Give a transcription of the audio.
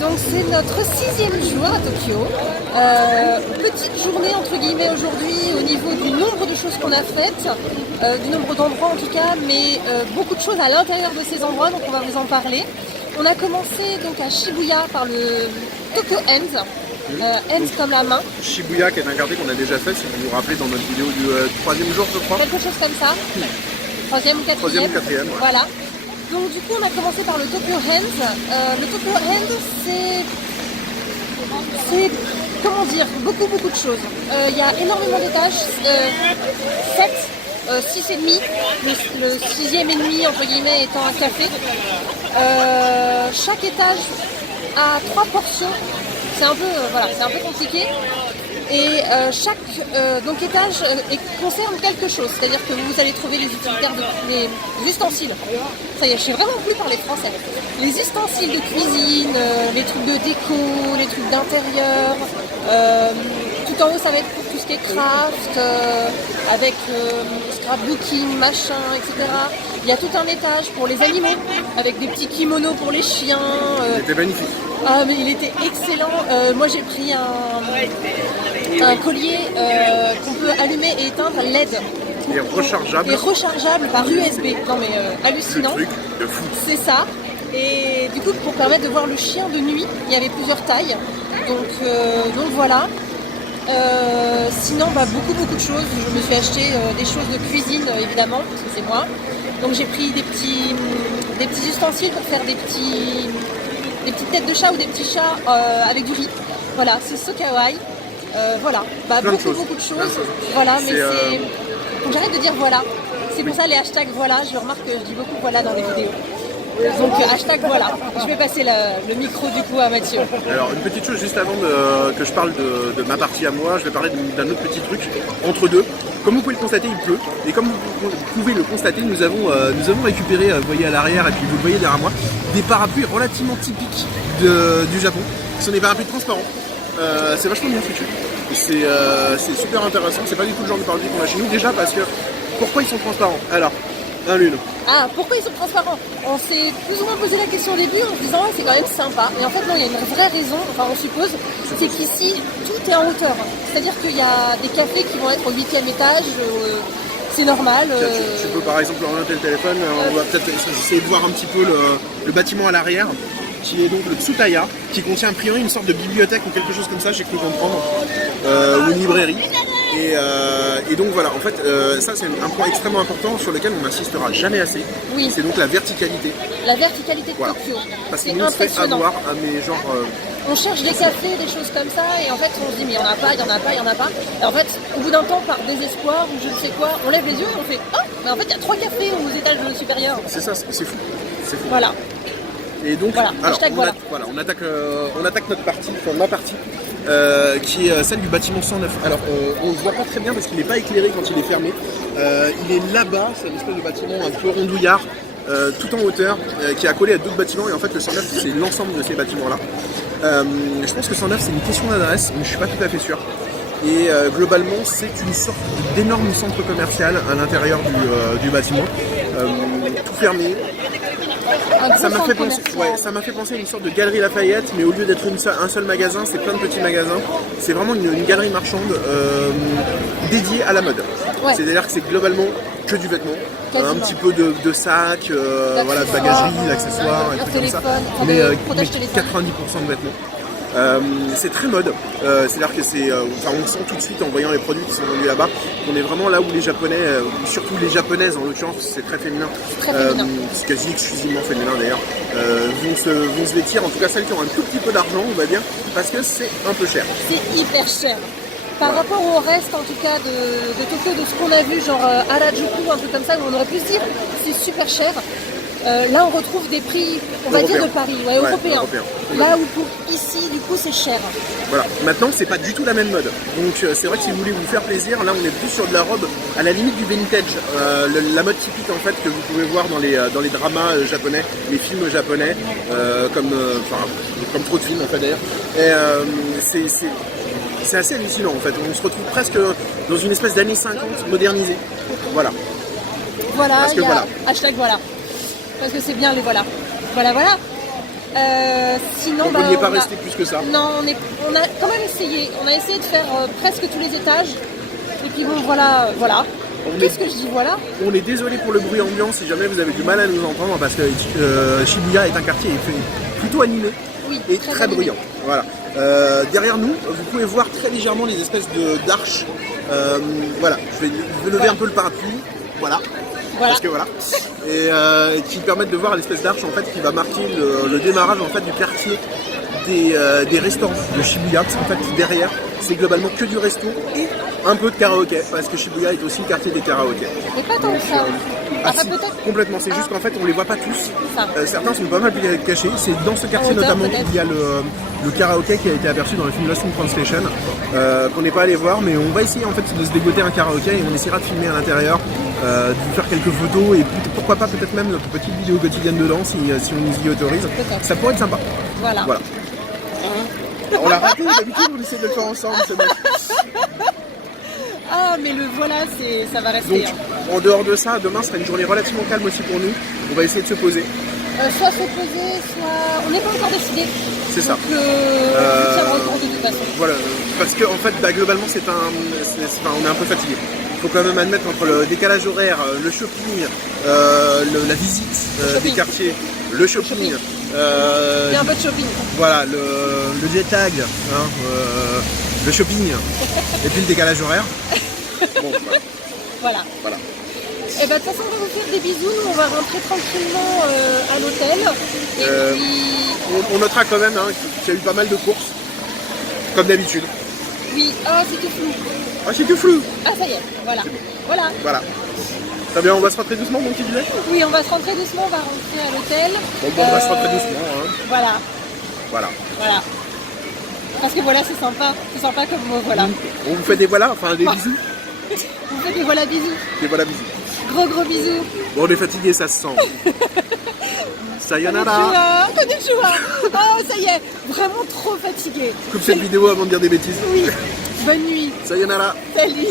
Donc c'est notre 6e jour à Tokyo. Petite journée entre guillemets aujourd'hui au niveau du nombre de choses qu'on a faites, du nombre d'endroits en tout cas, mais beaucoup de choses à l'intérieur de ces endroits, donc on va vous en parler. On a commencé donc à Shibuya par le Tokyo Hands. Hands comme la main. Shibuya qui est un quartier qu'on a déjà fait, si vous vous rappelez dans notre vidéo du 3e jour je crois. Quelque chose comme ça. 3e ou 4e. 4e, ouais. Voilà. Donc du coup on a commencé par le Tokyo Hands. Le Tokyo Hands c'est comment dire, beaucoup de choses. Il y a énormément d'étages, 6 et demi, le 6e et demi entre guillemets étant un café. Chaque étage a 3 portions. C'est un peu compliqué. Et chaque étage concerne quelque chose, c'est-à-dire que vous allez trouver les ustensiles. Ça y est, je sais vraiment plus parler français. Les ustensiles de cuisine, les trucs de déco, les trucs d'intérieur. Tout en haut, ça va être pour tout ce qui est craft, avec scrapbooking, machin, etc. Il y a tout un étage pour les animaux, avec des petits kimonos pour les chiens. Il était magnifique. Ah mais il était excellent. Moi j'ai pris un collier qu'on peut allumer et éteindre à LED. Et rechargeable. Et rechargeable par USB. Non mais hallucinant. Le truc de fou. C'est ça. Et du coup pour permettre de voir le chien de nuit, il y avait plusieurs tailles. Donc voilà. Sinon beaucoup de choses. Je me suis acheté des choses de cuisine évidemment, parce que c'est moi. Donc j'ai pris des petits ustensiles pour faire des petites têtes de chat ou des petits chats avec du riz. Voilà, c'est Sokawai. Voilà, beaucoup de choses. Voilà, mais c'est... Faut que j'arrête de dire voilà. C'est pour ça les hashtags voilà, je remarque que je dis beaucoup voilà dans les vidéos. Donc hashtag voilà. Je vais passer le micro du coup à Mathieu. Alors une petite chose juste avant que je parle de ma partie à moi, je vais parler d'un autre petit truc entre deux. Comme vous pouvez le constater, il pleut. Et comme vous pouvez le constater, nous avons récupéré, vous voyez à l'arrière et puis vous le voyez derrière moi, des parapluies relativement typiques du Japon. Ce sont des parapluies transparents. C'est vachement bien foutu. C'est super intéressant. C'est pas du tout le genre de parapluie qu'on a chez nous. Déjà parce que pourquoi ils sont transparents? Alors, l'une. Ah, pourquoi ils sont transparents? On s'est plus ou moins posé la question au début en se disant ouais, c'est quand même sympa. Mais en fait non, il y a une vraie raison, enfin on suppose, c'est qu'ici tout est en hauteur. C'est-à-dire qu'il y a des cafés qui vont être au 8e étage, c'est normal. Tu peux par exemple orienter le téléphone, on va peut-être essayer de voir un petit peu le bâtiment à l'arrière, qui est donc le Tsutaya, qui contient a priori une sorte de bibliothèque ou quelque chose comme ça, j'ai cru comprendre, ou une librairie. Et donc voilà, en fait, ça c'est un point extrêmement important sur lequel on n'insistera jamais assez. Oui. C'est donc la verticalité. La verticalité de voilà. Tokyo. Parce que c'est nous on se fait impressionnant. avoir à mes genre... On cherche des cafés, des choses comme ça, et en fait on se dit mais il n'y en a pas. Et en fait, au bout d'un temps, par désespoir ou je ne sais quoi, on lève les yeux et on fait oh, mais en fait il y a 3 cafés aux étages supérieurs. C'est ça, c'est fou. Voilà. Et donc, voilà, alors, on attaque notre partie, enfin ma partie, qui est celle du bâtiment 109. Alors, on ne voit pas très bien parce qu'il n'est pas éclairé quand il est fermé. Il est là-bas, c'est une espèce de bâtiment un peu rondouillard, tout en hauteur, qui est accolé à d'autres bâtiments. Et en fait, le 109, c'est l'ensemble de ces bâtiments-là. Je pense que 109, c'est une question d'adresse, mais je ne suis pas tout à fait sûr. Et globalement, c'est une sorte d'énorme centre commercial à l'intérieur du bâtiment, tout fermé. Ça m'a fait penser à une sorte de galerie Lafayette, mais au lieu d'être un seul magasin, c'est plein de petits magasins. C'est vraiment une galerie marchande dédiée à la mode. Ouais. C'est-à-dire que c'est globalement que du vêtement, un petit peu de sacs, voilà, de bagagerie, d'accessoires, et tout comme ça. Mais 90% de vêtements. C'est très mode, c'est-à-dire que on sent tout de suite en voyant les produits qui sont vendus là-bas qu'on est vraiment là où les Japonais, surtout les Japonaises en l'occurrence, c'est très féminin, c'est quasi exclusivement féminin d'ailleurs, vont se vêtir, en tout cas celles qui ont un tout petit peu d'argent on va dire, parce que c'est un peu cher. C'est hyper cher. Par rapport au reste en tout cas de Tokyo, de ce qu'on a vu, genre Harajuku, un truc comme ça, où on aurait pu se dire c'est super cher. Là, on retrouve des prix, on va dire de Paris, européens. Là où pour ici, du coup, c'est cher. Voilà. Maintenant, c'est pas du tout la même mode. Donc, c'est vrai que si vous voulez vous faire plaisir, là, on est plus sur de la robe à la limite du vintage. La mode typique, en fait, que vous pouvez voir dans les dramas japonais, les films japonais, comme trop de films, en fait, d'ailleurs. Et c'est assez hallucinant, en fait. On se retrouve presque dans une espèce d'années 50 modernisée. Voilà. Voilà, il y a hashtag voilà. Parce que c'est bien les voilà. Voilà. Sinon, Donc on n'y est pas resté plus que ça. Non, on a quand même essayé. On a essayé de faire presque tous les étages. Et puis bon, voilà. Qu'est-ce que je dis, voilà? On est désolé pour le bruit ambiant si jamais vous avez du mal à nous entendre parce que Shibuya est un quartier plutôt animé et très animé. bruyant. Voilà. Derrière nous, vous pouvez voir très légèrement les espèces d'arches. Voilà, je vais lever un peu le parapluie. Voilà. Parce que voilà. Et qui permettent de voir l'espèce d'arche en fait qui va marquer le démarrage en fait du quartier des restaurants de Shibuya. Parce qu'en fait derrière c'est globalement que du resto et un peu de karaoké parce que Shibuya est aussi le quartier des karaokés. Mais pas tant que ça. Si, complètement, c'est juste qu'en fait on les voit pas tous. Certains sont pas mal cachés. C'est dans ce quartier hauteur, notamment qu'il y a le karaoké qui a été aperçu dans le film Lost in Translation, qu'on n'est pas allé voir, mais on va essayer en fait de se dégoter un karaoké et on essaiera de filmer à l'intérieur, de faire quelques photos et pourquoi pas peut-être même notre petite vidéo quotidienne dedans si on nous y autorise. Ça pourrait être sympa. Voilà. On l'a raté, d'habitude on essaie de le faire ensemble ce match. Ah mais le voilà, ça va rester. Donc en dehors de ça, demain sera une journée relativement calme aussi pour nous. On va essayer de se poser. Soit se poser, soit... On n'est pas encore décidé. C'est ça. Donc on vous tiendra au courant de toute façon. Voilà, parce que en fait globalement on est un peu fatigué. Il faut quand même admettre entre le décalage horaire, le shopping, la visite des quartiers, le shopping. Il y a un peu de shopping. Voilà, le jet lag, le shopping et puis le décalage horaire. Bon, voilà. Et bah de toute façon on va vous faire des bisous, nous on va rentrer tranquillement à l'hôtel. Et puis... on notera quand même qu'il y a eu pas mal de courses, comme d'habitude. Oui, c'est tout flou. Ah c'est tout flou. Ah ça y est, voilà. Très bien, on va se rentrer doucement mon petit billet. Oui, on va se rentrer doucement, on va rentrer à l'hôtel. Bon, on va se rentrer doucement. Voilà. Parce que voilà, c'est sympa comme mot, voilà. On vous fait des des bisous. On vous fait des voilà bisous. Des voilà bisous. Gros bisous. Bon, on est fatigué, ça se sent. Sayonara. Konnichiwa. Oh, ça y est, vraiment trop fatigué. Coupe cette vidéo avant de dire des bêtises. Oui, bonne nuit. Sayonara. Salut.